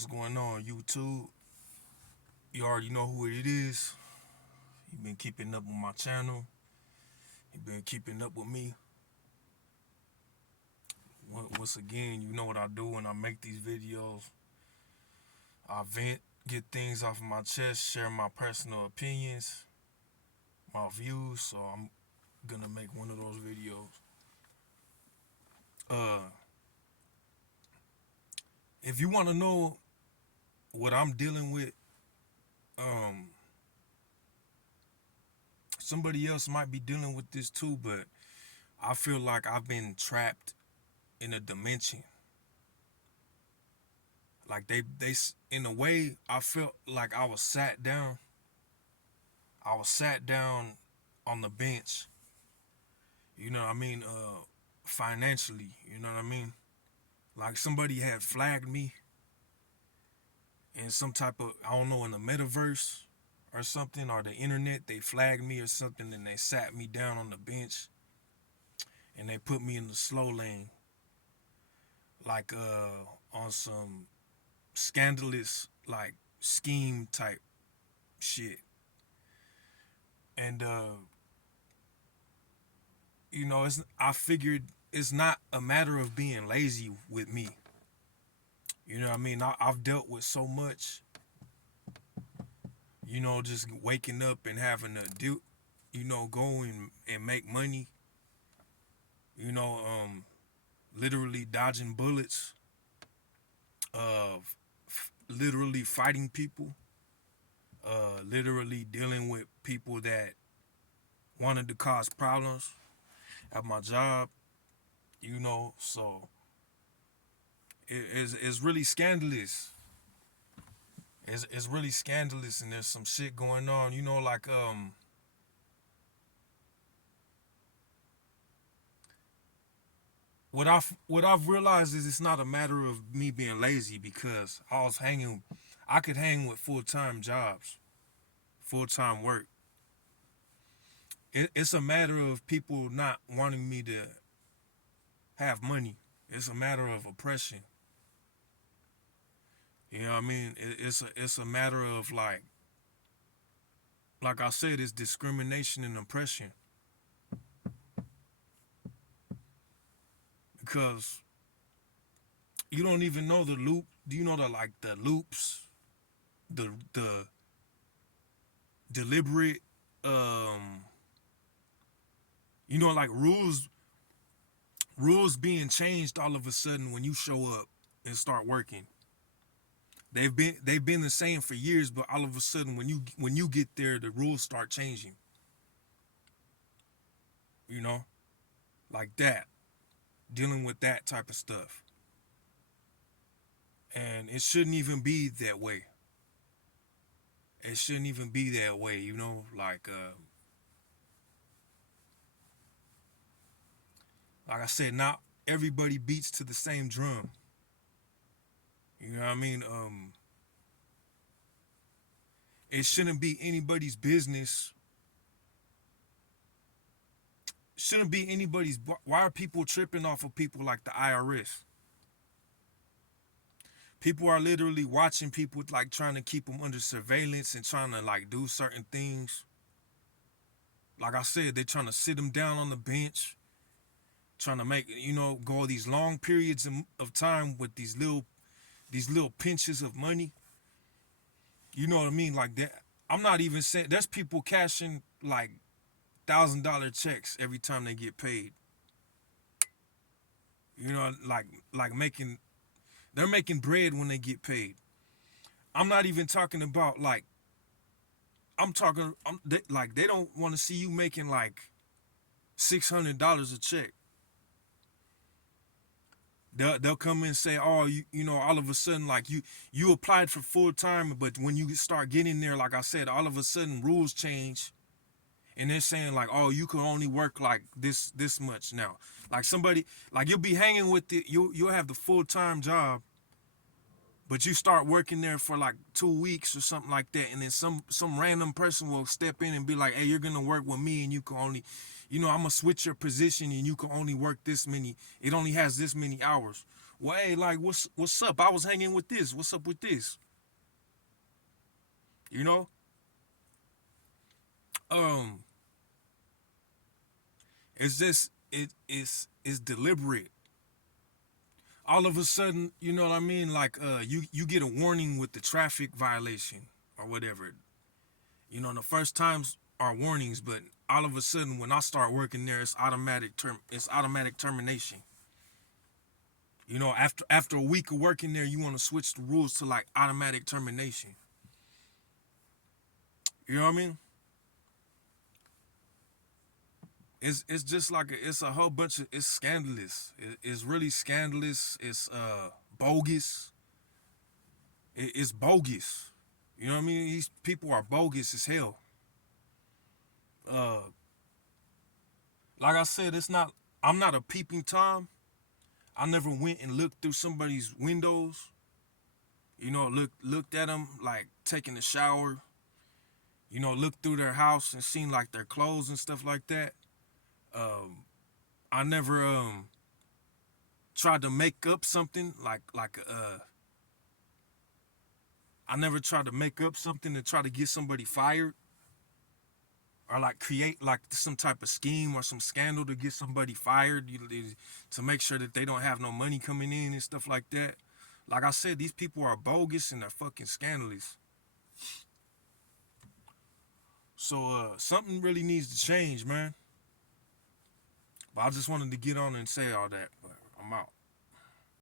What's going on, YouTube? You already know who it is. You've been keeping up with my channel. You've been keeping up with me. Once again, you know what I do when I make these videos. I vent, get things off of my chest, share my personal opinions, my views. So I'm gonna make one of those videos. Uh, if you want to know what I'm dealing with, um, somebody else might be dealing with this too, but I feel like I've been trapped in a dimension. Like they in a way I felt like I was sat down. I was sat down on the bench. You know what I mean? Financially, you know what I mean? Like somebody had flagged me in some type of, I don't know, in the metaverse or something, or the internet. They flagged me or something, and they sat me down on the bench and they put me in the slow lane, like on some scandalous like scheme type shit. And I figured it's not a matter of being lazy with me. You know what I mean? I've dealt with so much, just waking up and having to do, go and make money, you know, literally dodging bullets, literally fighting people, literally dealing with people that wanted to cause problems at my job, so it's really scandalous. It's really scandalous, and there's some shit going on. Like what I've realized is it's not a matter of me being lazy because I could hang with full-time jobs, full-time work. It's a matter of people not wanting me to have money. It's a matter of oppression. You know what I mean? It's a matter of like I said, it's discrimination and oppression. Because you don't even know the loop. Do you know the loops, the deliberate, um, like rules being changed all of a sudden when you show up and start working. They've been the same for years, but all of a sudden when you get there, the rules start changing. You know, like that, dealing with that type of stuff, and it shouldn't even be that way. It shouldn't even be that way. Like I said, not everybody beats to the same drum. You know what I mean? It shouldn't be anybody's business. Shouldn't be anybody's. Why are people tripping off of people like the IRS? People are literally watching people, like trying to keep them under surveillance and trying to like do certain things. Like I said, they're trying to sit them down on the bench, trying to make go these long periods of time with these little pinches of money. You know what I mean? Like that. I'm not even saying there's people cashing like $1,000 checks every time they get paid. Like making they're making bread when they get paid. I'm not even talking about like like they don't want to see you making like $600 a check. They'll come in and say, oh, all of a sudden, like you applied for full time, but when you start getting there, like I said, all of a sudden rules change, and they're saying like, oh, you can only work like this much now. Like somebody, like you'll be hanging with it, you'll have the full time job, but you start working there for like 2 weeks or something like that, and then some random person will step in and be like, hey, you're gonna work with me, and you can only, I'm gonna switch your position, and you can only work this many. It only has this many hours. Well, hey, like, what's up? I was hanging with this. What's up with this? You know, um, it's just it's deliberate. All of a sudden, you know what I mean? Like, you get a warning with the traffic violation or whatever. You know, the first times are warnings, but all of a sudden, when I start working there, it's automatic termination. You know, after a week of working there, you want to switch the rules to like automatic termination. You know what I mean? It's just like it's a whole bunch of it's scandalous. It's really scandalous. It's bogus. It's bogus. You know what I mean? These people are bogus as hell. Uh, like I said, it's not. I'm not a peeping tom. I never went and looked through somebody's windows. You know, looked at them like taking a shower. You know, looked through their house and seen like their clothes and stuff like that. Um, I never tried to make up something I never tried to make up something to try to get somebody fired or like create like some type of scheme or some scandal to get somebody fired to make sure that they don't have no money coming in and stuff like that. Like I said, these people are bogus and they're fucking scandalous. So something really needs to change, man. But I just wanted to get on and say all that. But I'm out.